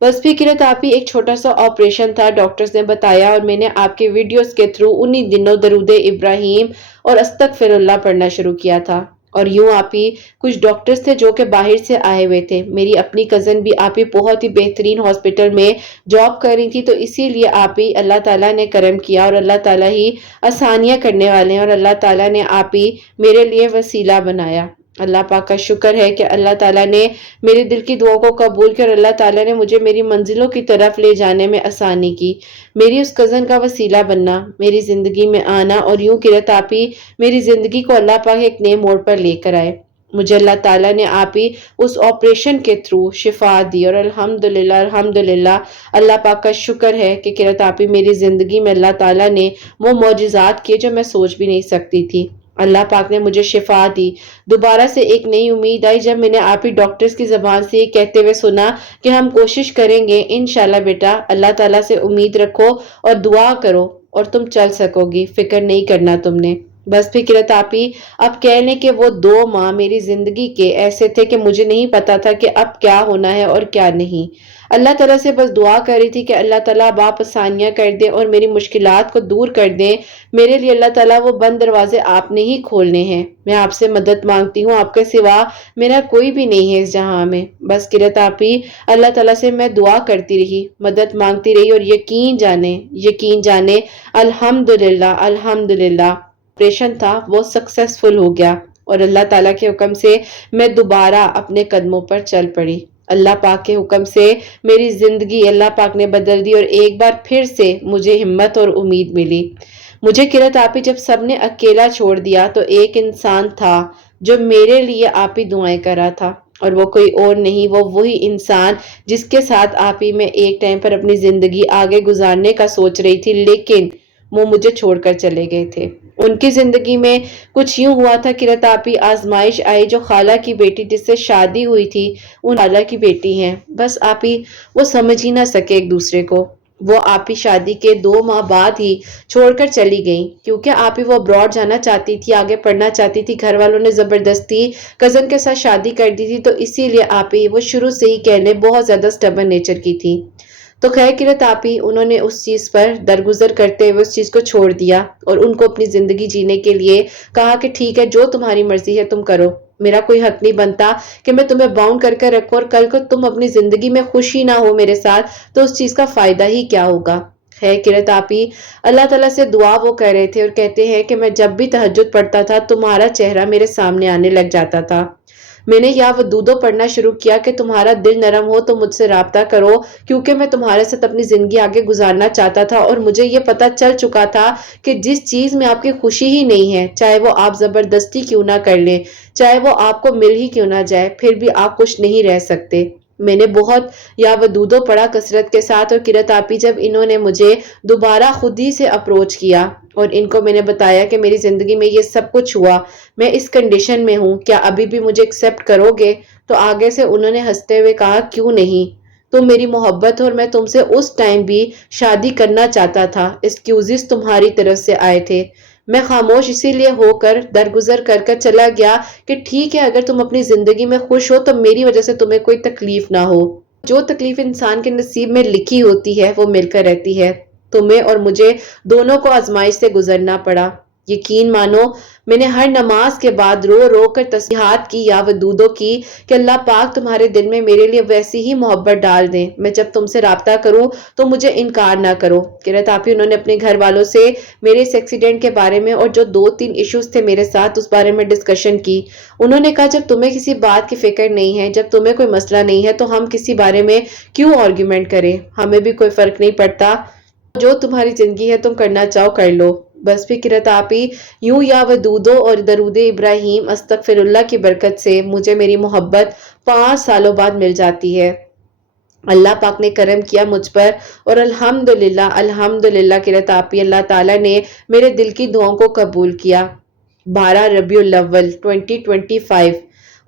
बस भी किरत आप ही एक छोटा सा ऑपरेशन था, डॉक्टर्स ने बताया, और मैंने आपके वीडियोस के थ्रू उन्हीं दिनों दरूदे इब्राहिम और अस्तगफिरुल्लाह पढ़ना शुरू किया था। और यूं आप ही कुछ डॉक्टर्स थे जो कि बाहर से आए हुए थे। मेरी अपनी कजन भी आप ही बहुत ही बेहतरीन हॉस्पिटल में जॉब कर रही थी, तो इसीलिए आप ही अल्लाह ताला ने करम किया और अल्लाह ताला ही आसानियां करने वाले हैं और अल्लाह ताला ने आप ही मेरे लिए वसीला बनाया। अल्लाह पाक का शुक्र है कि अल्लाह ताला ने मेरे दिल की दुआ को कबूल किया और अल्लाह ताला ने मुझे मेरी मंजिलों की तरफ ले जाने में आसानी की। मेरी उस कज़न का वसीला बनना, मेरी ज़िंदगी में आना, और यूं किरत आप ही मेरी ज़िंदगी को अल्लाह पाक एक नए मोड़ पर लेकर आए। मुझे अल्लाह ताला ने आप ही उस ऑपरेशन के थ्रू शिफा दी और अल्हम्दुलिल्लाह अल्हम्दुलिल्लाह अल्लाह पाक का शुक्र है कि किरत आप ही मेरी ज़िंदगी में अल्लाह ताला ने वो मौजिज़ात किए जो मैं सोच भी नहीं सकती थी। अल्लाह पाक ने मुझे शिफा दी। दोबारा से एक नई उम्मीद आई जब मैंने आप ही डॉक्टर्स की ज़बान से ये कहते हुए सुना कि हम कोशिश करेंगे, इंशाल्लाह बेटा, अल्लाह ताला से उम्मीद रखो और दुआ करो और तुम चल सकोगी, फिक्र नहीं करना तुमने। बस फिक्रत आप ही अब कह लें कि वो 2 माह मेरी जिंदगी के ऐसे थे कि मुझे नहीं पता था कि अब क्या होना है और क्या नहीं। अल्लाह ताला से बस दुआ कर रही थी कि अल्लाह ताला अब आप आसानियां कर दे और मेरी मुश्किलात को दूर कर दे। मेरे लिए अल्लाह ताला वो बंद दरवाजे आपने ही खोलने हैं। मैं आपसे मदद मांगती हूँ, आपके सिवा मेरा कोई भी नहीं है इस जहां में। बस किरत आप ही अल्लाह ताला से मैं दुआ करती रही, मदद मांगती रही, और यकीन जाने अल्हम्दुलिल्लाह अल्हम्दुलिल्लाह ऑपरेशन था वो सक्सेसफुल हो गया और अल्लाह ताला के हुक्म से मैं दोबारा अपने कदमों पर चल पड़ी। अल्लाह पाक के हुक्म से मेरी जिंदगी अल्लाह पाक ने बदल दी और एक बार फिर से मुझे हिम्मत और उम्मीद मिली। मुझे किरत आप ही जब सबने अकेला छोड़ दिया तो एक इंसान था जो मेरे लिए आप ही दुआएं कर रहा था, और वो कोई और नहीं, वो वही इंसान जिसके साथ आप ही मैं एक टाइम पर अपनी जिंदगी आगे गुजारने का सोच रही थी, लेकिन वो मुझे छोड़कर चले गए थे। उनकी जिंदगी में कुछ यूं हुआ था किरत आप ही आजमाइश आई, जो खाला की बेटी जिससे शादी हुई थी उन खाला की बेटी हैं। बस आप ही वो समझ ही ना सके एक दूसरे को। वो आप ही शादी के 2 माह बाद ही छोड़कर चली गई, क्योंकि आप ही वो अब्रॉड जाना चाहती थी, आगे पढ़ना चाहती थी। घर वालों ने जबरदस्ती कजन के साथ शादी कर दी थी, तो इसीलिए आप ही वो शुरू से ही कह लें बहुत ज्यादा स्टबर्न नेचर की थी। तो खैर किरत आप ही उन्होंने उस चीज पर दरगुजर करते हुए उस चीज को छोड़ दिया और उनको अपनी जिंदगी जीने के लिए कहा कि ठीक है, जो तुम्हारी मर्जी है तुम करो, मेरा कोई हक नहीं बनता कि मैं तुम्हें बाउंड करके रखूं, और कल को तुम अपनी जिंदगी में खुशी ना हो मेरे साथ तो उस चीज का फायदा ही क्या होगा। खैर किरत आप ही अल्लाह ताला से दुआ वो कर रहे थे और कहते हैं कि मैं जब भी तहज्जुद पढ़ता था तुम्हारा चेहरा मेरे सामने आने लग जाता था। میں نے یا ودودو پڑھنا شروع کیا کہ تمہارا دل نرم ہو تو مجھ سے رابطہ کرو، کیونکہ میں تمہارے ساتھ اپنی زندگی آگے گزارنا چاہتا تھا، اور مجھے یہ پتا چل چکا تھا کہ جس چیز میں آپ کی خوشی ہی نہیں ہے، چاہے وہ آپ زبردستی کیوں نہ کر لیں، چاہے وہ آپ کو مل ہی کیوں نہ جائے، پھر بھی آپ خوش نہیں رہ سکتے۔ میں نے بہت یا ودودو پڑھا کثرت کے ساتھ، اور قرت آپی جب انہوں نے مجھے دوبارہ خود ہی سے اپروچ کیا اور ان کو میں نے بتایا کہ میری زندگی میں یہ سب کچھ ہوا، میں اس کنڈیشن میں ہوں، کیا ابھی بھی مجھے ایکسپٹ کرو گے؟ تو آگے سے انہوں نے ہنستے ہوئے کہا، کیوں نہیں، تم میری محبت ہو اور میں تم سے اس ٹائم بھی شادی کرنا چاہتا تھا، ایکسکیوزز تمہاری طرف سے آئے تھے۔ میں خاموش اسی لیے ہو کر درگزر کر کر چلا گیا کہ ٹھیک ہے، اگر تم اپنی زندگی میں خوش ہو تو میری وجہ سے تمہیں کوئی تکلیف نہ ہو۔ جو تکلیف انسان کے نصیب میں لکھی ہوتی ہے وہ مل کر رہتی ہے۔ تمہیں اور مجھے دونوں کو آزمائش سے گزرنا پڑا۔ یقین مانو، میں نے ہر نماز کے بعد رو رو کر تسبیحات کی یا ودودو کی کہ اللہ پاک تمہارے دل میں میرے لیے ویسی ہی محبت ڈال دیں، میں جب تم سے رابطہ کروں تو مجھے انکار نہ کرو۔ قرت آپی انہوں نے اپنے گھر والوں سے میرے اس ایکسیڈنٹ کے بارے میں اور جو 2-3 ایشوز تھے میرے ساتھ اس بارے میں ڈسکشن کی۔ انہوں نے کہا، جب تمہیں کسی بات کی فکر نہیں ہے، جب تمہیں کوئی مسئلہ نہیں ہے تو ہم کسی بارے میں کیوں آرگیومنٹ کریں، ہمیں بھی کوئی فرق نہیں پڑتا، جو تمہاری زندگی ہے تم کرنا چاہو کر لو۔ بس پھر قرت آپی یوں یا ودودو اور درود ابراہیم استغفر اللہ کی برکت سے مجھے میری محبت 5 سالوں بعد مل جاتی ہے۔ اللہ پاک نے کرم کیا مجھ پر، اور الحمدللہ قرت آپی، اللہ تعالیٰ نے میرے دل کی دعاؤں کو قبول کیا۔ 12 ربیع الاول 2025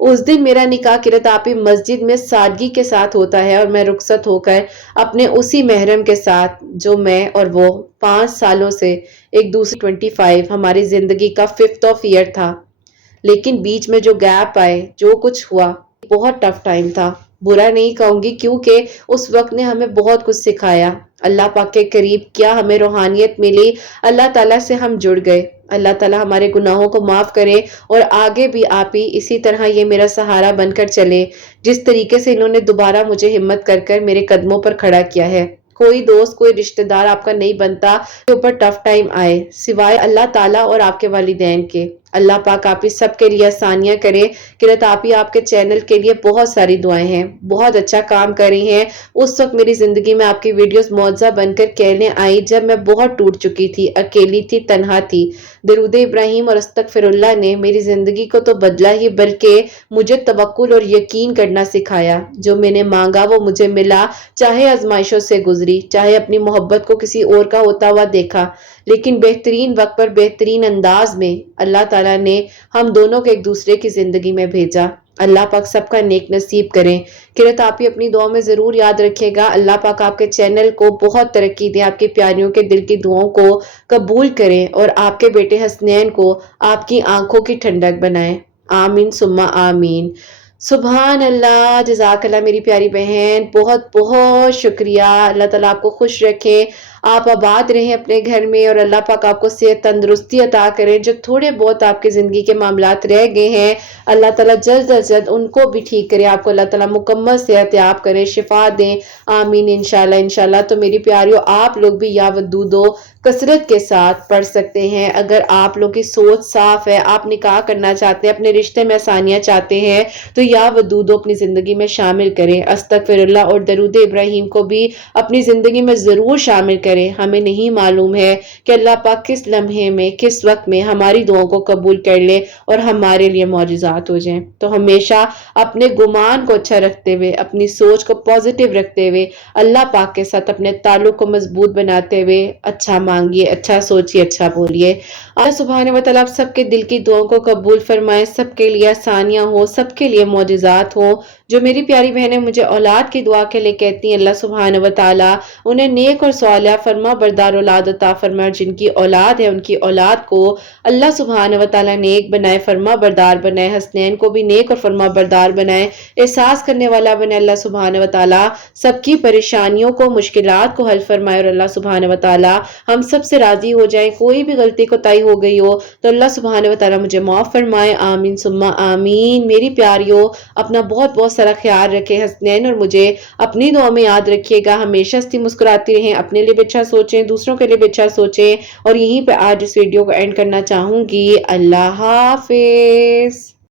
اس دن میرا نکاح قرت آپی مسجد میں سادگی کے ساتھ ہوتا ہے، اور میں رخصت ہو کر اپنے اسی محرم کے ساتھ جو میں اور وہ 5 سالوں سے ایک دوسرے 25 ہماری زندگی کا 5th آف ایئر تھا۔ لیکن بیچ میں جو گیپ آئے، جو کچھ ہوا، بہت ٹف ٹائم تھا۔ برا نہیں کہوں گی، کیونکہ اس وقت نے ہمیں بہت کچھ سکھایا۔ اللہ پاک کے قریب کیا ہمیں روحانیت ملی، اللہ تعالیٰ سے ہم جڑ گئے۔ اللہ تعالیٰ ہمارے گناہوں کو معاف کرے، اور آگے بھی آپ ہی اسی طرح یہ میرا سہارا بن کر چلے، جس طریقے سے انہوں نے دوبارہ مجھے ہمت کر کر میرے قدموں پر کھڑا کیا ہے۔ کوئی دوست، کوئی رشتہ دار آپ کا نہیں بنتا کہ اوپر ٹف ٹائم آئے، سوائے اللہ تعالیٰ اور آپ کے والدین کے۔ اللہ پاک آپ ہی سب کے لیے آسانیاں کرے۔ قرت آپی آپ کے چینل کے لیے بہت ساری دعائیں ہیں، بہت اچھا کام کر رہی ہیں۔ اس وقت میری زندگی میں آپ کی ویڈیوز معجزہ بن کر کہنے آئی جب میں بہت ٹوٹ چکی تھی، اکیلی تھی، تنہا تھی۔ درود ابراہیم اور استغفر اللہ نے میری زندگی کو تو بدلا ہی، بلکہ مجھے توکل اور یقین کرنا سکھایا۔ جو میں نے مانگا وہ مجھے ملا، چاہے آزمائشوں سے گزری، چاہے اپنی محبت کو کسی اور کا ہوتا ہوا دیکھا، لیکن بہترین وقت پر بہترین انداز میں اللہ تعالیٰ نے ہم دونوں کو ایک دوسرے کی زندگی میں بھیجا۔ اللہ پاک سب کا نیک نصیب کریں۔ قرت آپی اپنی دعاؤں میں ضرور یاد رکھے گا۔ اللہ پاک آپ کے چینل کو بہت ترقی دے، آپ کی پیاریوں کے دل کی دعاؤں کو قبول کریں، اور آپ کے بیٹے حسنین کو آپ کی آنکھوں کی ٹھنڈک بنائیں۔ آمین ثم آمین۔ سبحان اللہ، جزاک اللہ میری پیاری بہن، بہت بہت شکریہ۔ اللہ تعالیٰ آپ کو خوش رکھے، آپ آباد رہیں اپنے گھر میں، اور اللہ پاک آپ کو صحت تندرستی عطا کریں۔ جو تھوڑے بہت آپ کی زندگی کے معاملات رہ گئے ہیں، اللہ تعالیٰ جلد از جلد ان کو بھی ٹھیک کرے، آپ کو اللہ تعالیٰ مکمل صحت یاب کرے، شفا دیں۔ آمین انشاءاللہ انشاءاللہ۔ تو میری پیاریوں، آپ لوگ بھی یا ودودو کثرت کے ساتھ پڑھ سکتے ہیں۔ اگر آپ لوگ کی سوچ صاف ہے، آپ نکاح کرنا چاہتے ہیں، اپنے رشتے میں آسانیاں چاہتے ہیں، تو یا ودودو اپنی زندگی میں شامل کریں۔ استغفر اللہ اور درود ابراہیم کو بھی اپنی زندگی میں ضرور شامل کریں۔ ہمیں نہیں معلوم ہے کہ اللہ پاک کس لمحے میں، کس وقت میں ہماری دعاؤں کو قبول کر لے اور ہمارے لیے معجزات ہو جائیں۔ تو ہمیشہ اپنے گمان کو اچھا رکھتے ہوئے، اپنی سوچ کو پازیٹیو رکھتے ہوئے، اللہ پاک کے ساتھ اپنے تعلق کو مضبوط بناتے ہوئے اچھا مانگیے، اچھا سوچیے، اچھا بولیے۔ اللہ سبحانہ و تعالیٰ آپ سب کے دل کی دعاؤں کو قبول فرمائے، سب کے لیے آسانیاں ہوں، سب کے لیے معجزات ہوں۔ جو میری پیاری بہنیں مجھے اولاد کی دعا کے لیے کہتی ہیں، اللہ سبحانہ و تعالیٰ انہیں نیک اور صالحہ فرما بردار اولاد عطا فرمائے، اور جن کی اولاد ہے ان کی اولاد کو اللہ سبحانہ و تعالیٰ نیک بنائے، فرما بردار بنائے، حسنین کو بھی نیک اور فرما بردار بنائے، احساس کرنے والا بنائے۔ اللہ سبحانہ و تعالیٰ سب کی پریشانیوں کو، مشکلات کو حل فرمائے، اور اللہ سبحانہ و تعالیٰ ہم سب سے راضی ہو جائیں۔ کوئی بھی غلطی کوتاہی ہو گئی ہو تو اللہ سبحانہ و تعالیٰ مجھے معاف فرمائے۔ آمین ثم آمین۔ میری پیاریوں، اپنا بہت بہت سارا خیال رکھیں، حسنین اور مجھے اپنی دعا میں یاد رکھیے گا۔ ہمیشہ ہنسی مسکراتی رہیں، اپنے لیے بھی اچھا سوچیں، دوسروں کے لیے بھی اچھا سوچیں، اور یہیں پہ آج اس ویڈیو کو اینڈ کرنا چاہوں گی۔ اللہ حافظ۔